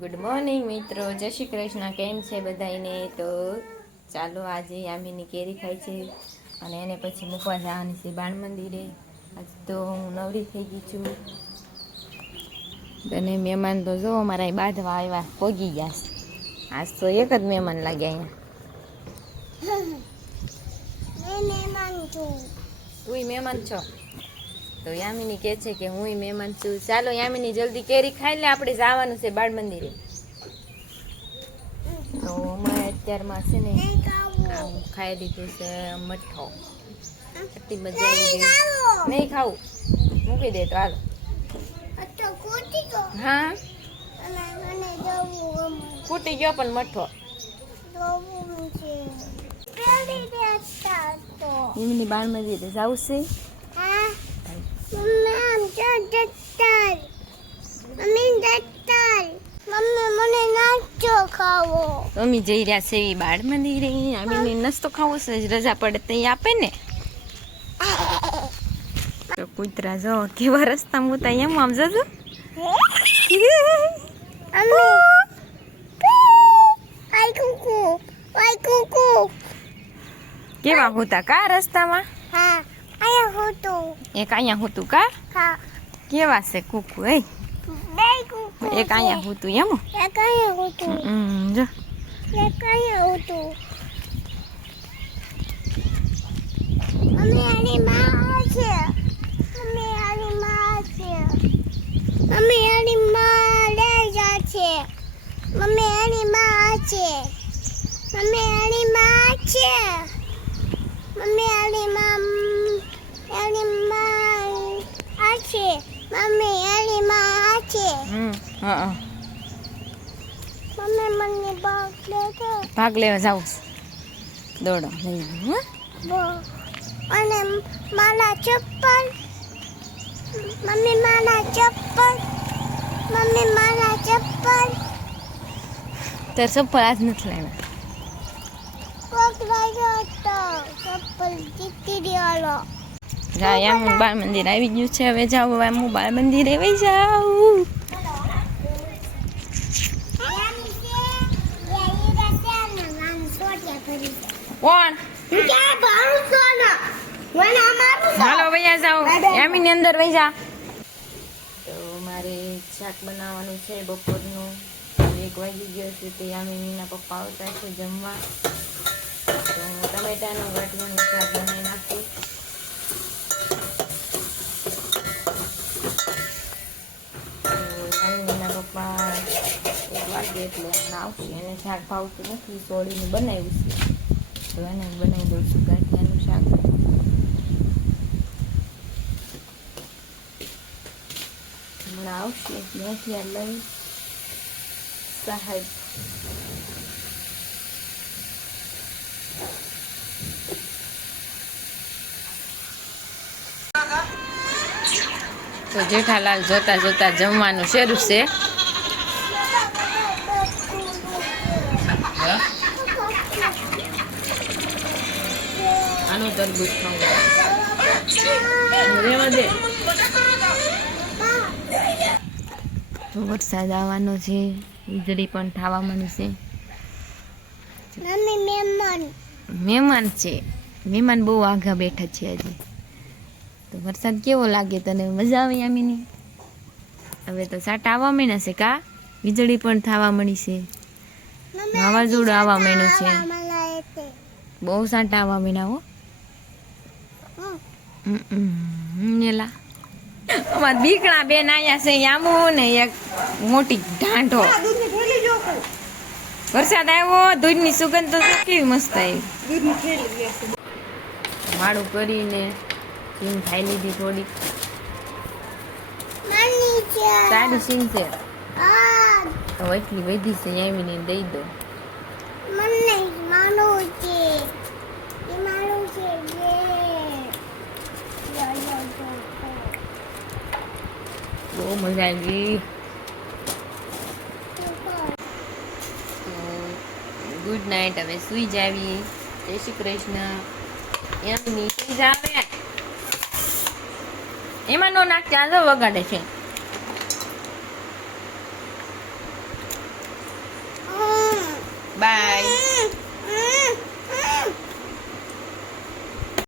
Good morning મિત્રો, જય શ્રી કૃષ્ણ. કેમ છે બધાને? તો ચાલો આજે યામીની કેરી ખાય છે અને એને પછી મૂકવા જવાની છે બાળ મંદિરે. આજ તો હું નવરી થઈ ગઈ છું અને મહેમાન તો જો અમારા બાંધવા આવ્યા, પોગી ગયા. આજ તો એક જ મહેમાન લાગ્યા અહીંયા. તું મહેમાન છો? તો યામિની કહે છે કે હું મહેમાન છું. ચાલો યામિની જલ્દી કેરી ખાઈ લે, આપણે જવાનું છે બાળ મંદિરે. તો અમારે અત્યારમાં છે ને ખાઈ દીધું છે મઠ્ઠો. એટલી મજા આવી ગઈ. નહીં ખાવું, મૂકી દે તો હાલો. હા ફૂટી ગયો પણ મઠ્ઠો. એમની બાળ મંદિરે જવું છે. મમ્મી જઈ રહ્યા છે બાળ મંદિરે. આમીને નાસ્તો ખાવો છે, રજા પડે તો આપે ને. તો કૂતરા જો કેવા રસ્તા મૂતા એમ આમ જજો. કેવા હોતા કા રસ્તામાં? એક અહીંયા હોતું કા? કેવા છે કુકુ? એક અહીંયા હોતું એમ. જો ભાગ લેવા જાવ. દોડો અને મારા ચપ્પલ, મમ્મી મારા ચપ્પલ, મમ્મી મારા ચપ્પલ. તાર ચપ્પલ આજ નથી લાવ્યા. ચપ્પલ જીતી રહ્યો. જા એમ બાળ મંદિર આવી ગયું છે. હવે જાઓ, એમ બાળ મંદિરે વહી જાઉં. કોણ? હાલો વૈયા જાઓ, યામીની અંદર વહી જા. તો મારે શાક બનાવવાનું છે બપોરનું. 1 વાગી ગયો છે. તે યામીના પપ્પા આવતા છે જમવા. તો હું ટમેટાનું ગાંઠિયાનું શાક બનાવી નાખું. યામીના પપ્પા 1 વાગે એટલે આવશે. એને શાક ભાવતું નથી, સોળીને બનાવ્યું છે. તો એને બનાવી દઉં છું ગાંઠિયાનું શાક. હમણાં આવશે ગાંઠિયા લઈ સાહેબ. તો જેઠાલાલ જોતા જોતા જમવાનું શરૂ છે. આનું તરબૂચ ખાવું દે. તો વરસાદ આવવાનો છે, વીજળી પણ થવા માંડી છે. મહેમાન છે, મહેમાન બહુ આઘા બેઠા છે આજે. તો વરસાદ કેવો લાગે તને? મજા આવે યામીની? હવે તો સાટા આવવા માંડ્યા છે કા? વીજળી પણ થવા મળી છે, વાવાઝોડું આવવા માંડ્યું છે. બહુ સાટા આવવા માંડ્યા હો. એલા અમારા દીકરા બેન આયા છે, યામુ ને એક મોટી ઢાંઢો. વરસાદ આવ્યો, દૂધની સુગંધ તો કેવી મસ્ત આવી. માળું કરીને સીન ખાઈ લીધી થોડી. સારી સીન છે તો એટલી વધી છે, યામીને દઈ દો. બહુ મજા આવી. Good night. હવે સુઈ જાવી. જય શ્રી કૃષ્ણ. યામી સુઈ જાવે. એમાં નો નાખ ચાલો વગાડે છે. બાય.